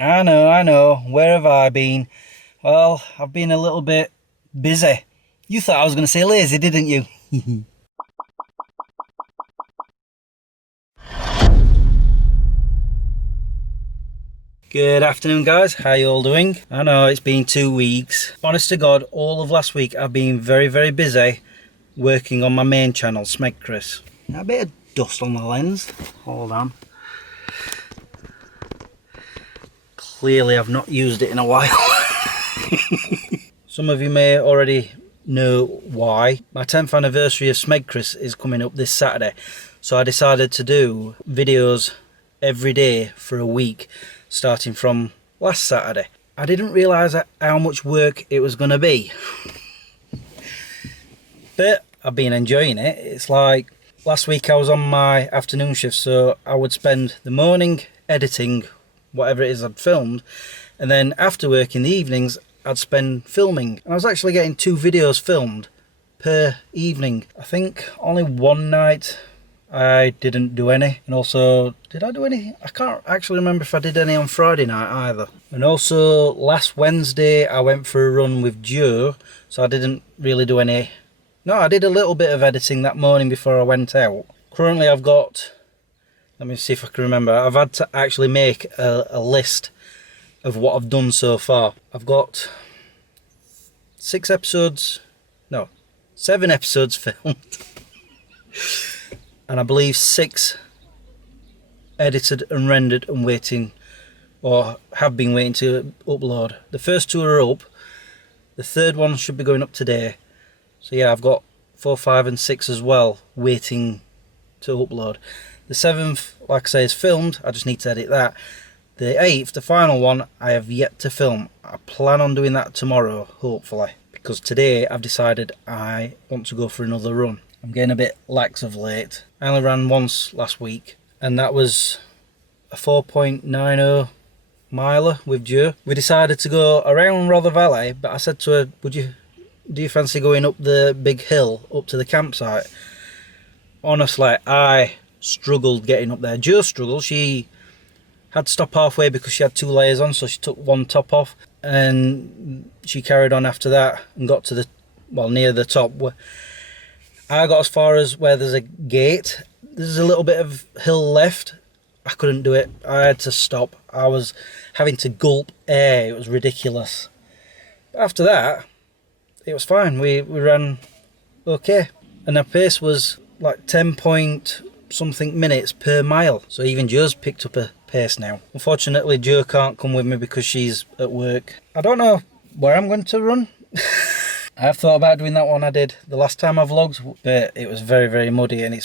I know. Where have I been? Well, I've been a little bit busy. You thought I was going to say lazy, didn't you? Good afternoon, guys. How you all doing? I know it's been 2 weeks. Honest to God, all of last week I've been very busy working on my main channel, Smeg Chris. A bit of dust on the lens. Hold on. Clearly I've not used it in a while. Some of you may already know why. My 10th anniversary of Smeg Chris is coming up this Saturday, so I decided to do videos every day for a week starting from last Saturday. I didn't realise how much work it was going to be, but I've been enjoying it. It's like last week I was on my afternoon shift, so I would spend the morning editing whatever it is I'd filmed, and then after work in the evenings I'd spend filming. And I was actually getting 2 videos filmed per evening. I think only one night I didn't do any, and also did I do any? I can't actually remember if I did any on Friday night either. And also last Wednesday I went for a run with Joe, so I didn't really do any. No, I did a little bit of editing that morning before I went out. Currently I've got, let me see if I can remember, I've had to actually make a list of what I've done so far. I've got 7 episodes filmed and I believe 6 edited and rendered and waiting, or have been waiting to upload. The first 2 are up, the third one should be going up today. So yeah, I've got 4, 5 and 6 as well waiting to upload. The 7th, like I say, is filmed. I just need to edit that. The 8th, the final one, I have yet to film. I plan on doing that tomorrow, hopefully, because today I've decided I want to go for another run. I'm getting a bit lax of late. I only ran once last week, and that was a 4.90 miler with Joe. We decided to go around Rother Valley, but I said to her, do you fancy going up the big hill up to the campsite? Honestly, I struggled getting up there. Joe struggled. She had to stop halfway because she had 2 layers on, so she took one top off and she carried on after that and got to near the top. I got as far as where there's a gate. There's a little bit of hill left. I couldn't do it. I had to stop. I was having to gulp air. It was ridiculous. But after that, it was fine. We ran okay, and our pace was like 10 point something minutes per mile. So even Joe's picked up a pace now. Unfortunately, Joe can't come with me because she's at work. I don't know where I'm going to run. I have thought about doing that one I did the last time I vlogged, but it was very muddy, and it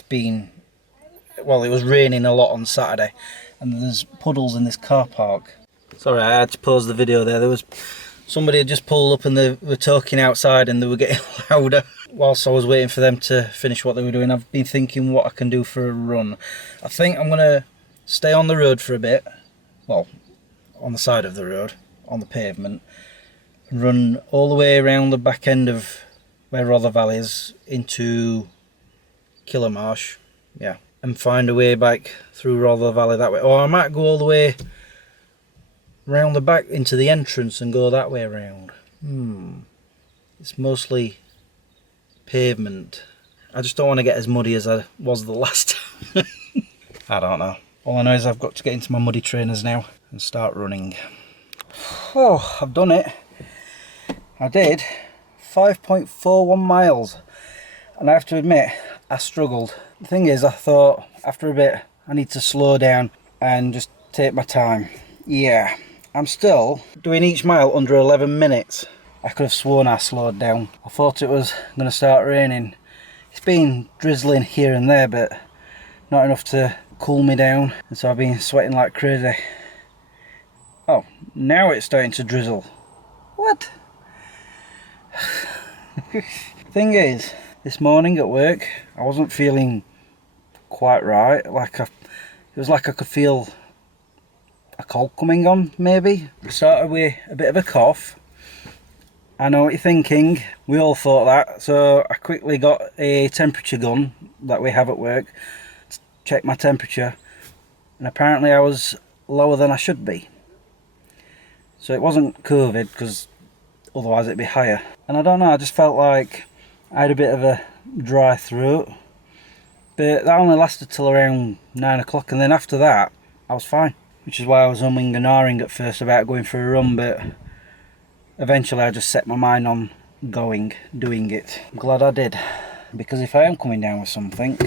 was raining a lot on Saturday, and there's puddles in this car park. Sorry, I had to pause the video there. There was somebody had just pulled up and they were talking outside and they were getting louder. Whilst I was waiting for them to finish what they were doing, I've been thinking what I can do for a run. I think I'm going to stay on the road for a bit, well, on the side of the road, on the pavement, and run all the way around the back end of where Rother Valley is into Killermarsh, yeah, and find a way back through Rother Valley that way. Or I might go all the way round the back into the entrance and go that way around. It's mostly pavement. I just don't want to get as muddy as I was the last time. I don't know. All I know is I've got to get into my muddy trainers now and start running. Oh, I've done it. I did 5.41 miles, and I have to admit I struggled. The thing is, I thought after a bit I need to slow down and just take my time. Yeah, I'm still doing each mile under 11 minutes. I could have sworn I slowed down. I thought it was going to start raining. It's been drizzling here and there, but not enough to cool me down, and so I've been sweating like crazy. Oh, now it's starting to drizzle. What? Thing is, this morning at work I wasn't feeling quite right. It was like I could feel a cold coming on, maybe. I started with a bit of a cough. I know what you're thinking, we all thought that, so I quickly got a temperature gun that we have at work to check my temperature, and apparently I was lower than I should be. So it wasn't COVID, because otherwise it'd be higher. And I don't know, I just felt like I had a bit of a dry throat. But that only lasted till around 9 o'clock, and then after that I was fine. Which is why I was umming and ahhing at first about going for a run, but eventually I just set my mind on doing it. I'm glad I did, because if I am coming down with something,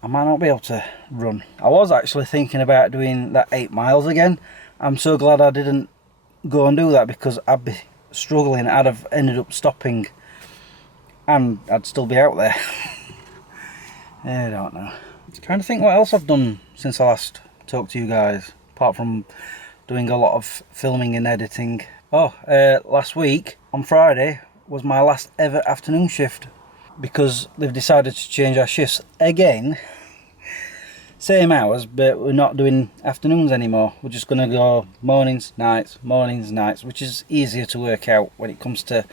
I might not be able to run. I was actually thinking about doing that 8 miles again. I'm so glad I didn't go and do that, because I'd be struggling. I'd have ended up stopping and I'd still be out there. I don't know. I'm trying to think what else I've done since I last talked to you guys, apart from doing a lot of filming and editing. Last week on Friday was my last ever afternoon shift, because they've decided to change our shifts again. Same hours, but we're not doing afternoons anymore. We're just going to go mornings, nights, which is easier to work out when it comes to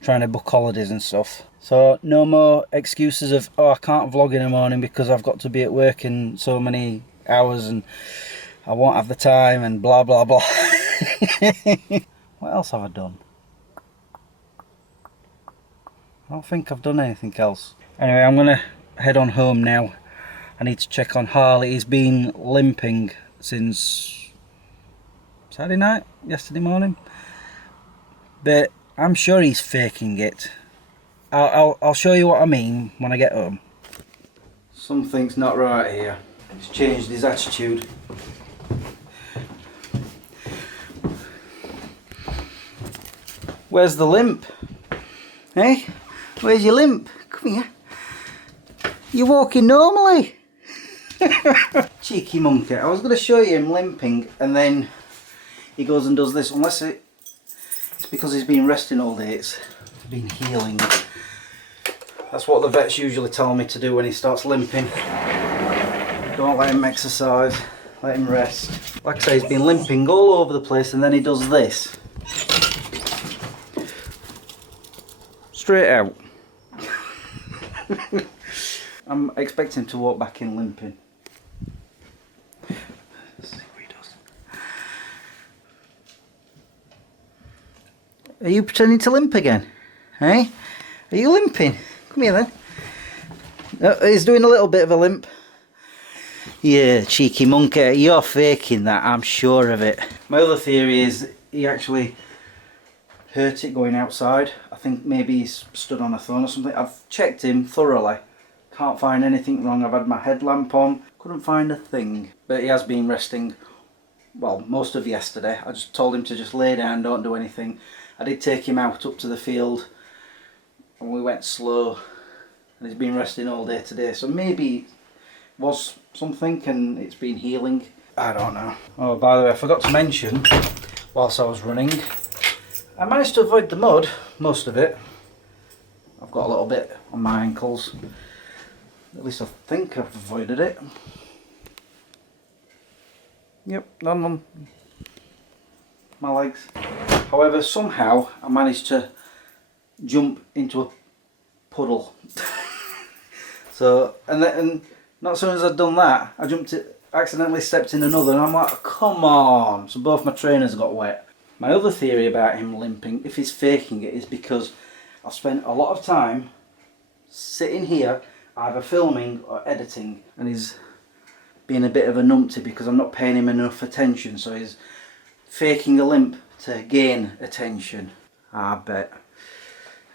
trying to book holidays and stuff. So no more excuses of, oh, I can't vlog in the morning because I've got to be at work in so many hours and I won't have the time and blah blah blah. What else have I done? I don't think I've done anything else. Anyway, I'm gonna head on home now. I need to check on Harley. He's been limping since Saturday night, yesterday morning, but I'm sure he's faking it. I'll show you what I mean when I get home. Something's not right here. He's changed his attitude. Where's the limp? Hey? Where's your limp? Come here. You're walking normally. Cheeky monkey. I was going to show you him limping and then he goes and does this. Unless it's because he's been resting all day. It's been healing. That's what the vets usually tell me to do when he starts limping. Don't let him exercise. Let him rest. Like I say, he's been limping all over the place and then he does this. Straight out. I'm expecting him to walk back in limping. Let's see what he does. Are you pretending to limp again? Hey? Are you limping? Come here then. Oh, he's doing a little bit of a limp. Yeah, cheeky monkey. You're faking that, I'm sure of it. My other theory is he actually hurt it going outside. I think maybe he's stood on a thorn or something. I've checked him thoroughly. Can't find anything wrong. I've had my headlamp on. Couldn't find a thing. But he has been resting, well, most of yesterday. I just told him to just lay down, don't do anything. I did take him out up to the field and we went slow. And he's been resting all day today. So maybe it was something and it's been healing. I don't know. Oh, by the way, I forgot to mention, whilst I was running, I managed to avoid the mud, most of it. I've got a little bit on my ankles. At least I think I've avoided it. Yep, none on my legs. However, somehow I managed to jump into a puddle. So, and not as soon as I'd done that, I accidentally stepped in another, and I'm like, come on! So both my trainers got wet. My other theory about him limping, if he's faking it, is because I've spent a lot of time sitting here, either filming or editing, and he's being a bit of a numpty because I'm not paying him enough attention, so he's faking a limp to gain attention. I bet.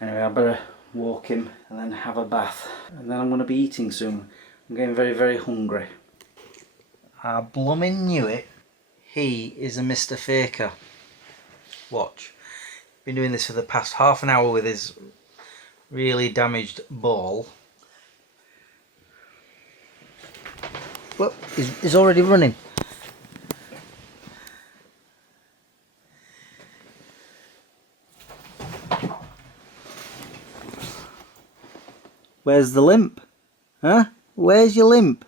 Anyway, I better walk him and then have a bath, and then I'm going to be eating soon. I'm getting very, very hungry. I blooming knew it. He is a Mr. Faker. Watch. Been doing this for the past half an hour with his really damaged ball. Look, he's already running. Where's the limp? Huh? Where's your limp?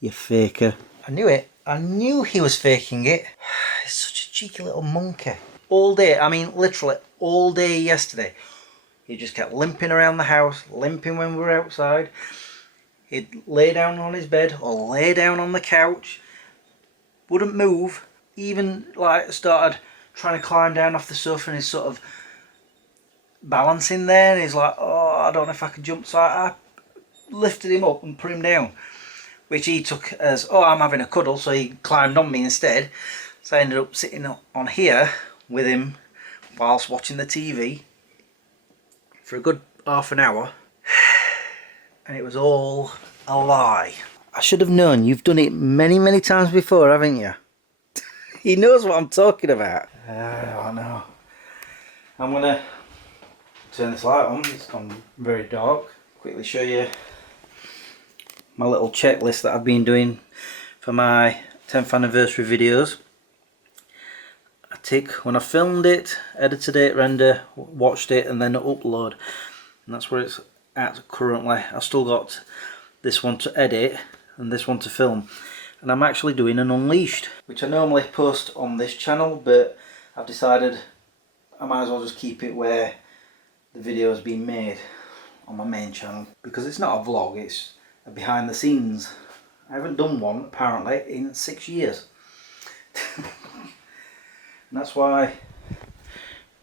You faker. I knew it. I knew he was faking it. He's such a cheeky little monkey. All day, I mean literally all day yesterday, he just kept limping around the house, limping when we were outside. He'd lay down on his bed or lay down on the couch, wouldn't move, even like started trying to climb down off the sofa, and he's sort of balancing there, and he's like, oh, I don't know if I can jump. So I lifted him up and put him down, which he took as, oh, I'm having a cuddle, so he climbed on me instead. So I ended up sitting on here with him whilst watching the TV for a good half an hour, and it was all a lie. I should have known. You've done it many times before, haven't you? He knows what I'm talking about. I don't know. I'm gonna turn this light on. It's gone very dark. Quickly show you my little checklist that I've been doing for my 10th anniversary videos. I tick when I filmed it, edited it, render, watched it, and then upload. And that's where it's at currently. I've still got this one to edit and this one to film. And I'm actually doing an Unleashed, which I normally post on this channel, but I've decided I might as well just keep it where the video has been made on my main channel, because it's not a vlog, it's a behind the scenes. I haven't done one apparently in 6 years. And that's why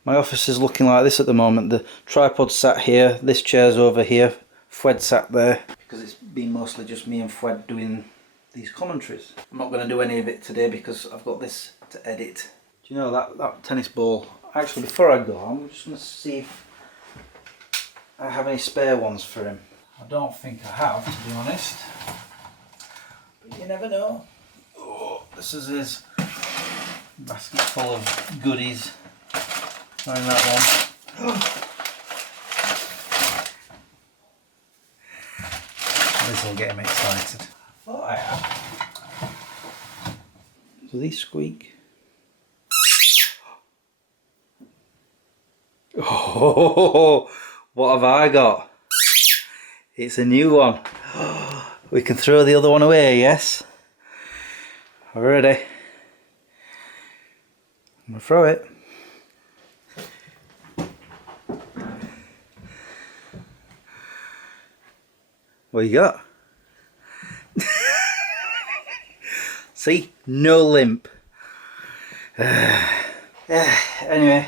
my office is looking like this at the moment. The tripod's sat here, this chair's over here, Fwed sat there, because it's been mostly just me and Fwed doing these commentaries. I'm not going to do any of it today because I've got this to edit. Do you know that tennis ball? Actually, before I go, I'm just going to see if I have any spare ones for him. I don't think I have, to be honest, but you never know. Oh, this is his basket full of goodies. Find that one. This will get him excited. Oh, I have. Do these squeak? Oh, what have I got? It's a new one. We can throw the other one away, yes? Ready? I'm gonna throw it. What you got? See? No Limp. Anyway,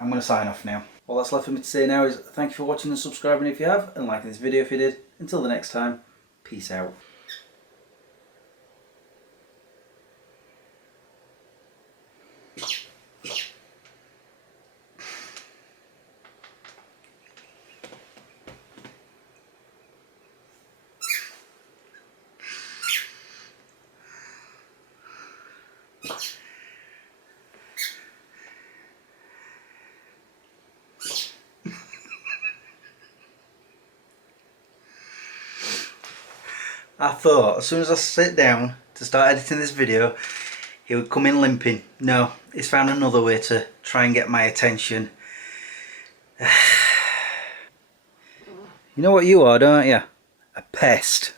I'm going to sign off now. All that's left for me to say now is thank you for watching and subscribing if you have, and liking this video if you did. Until the next time, peace out. I thought as soon as I sit down to start editing this video, he would come in limping. No, he's found another way to try and get my attention. You know what you are, don't you? A pest.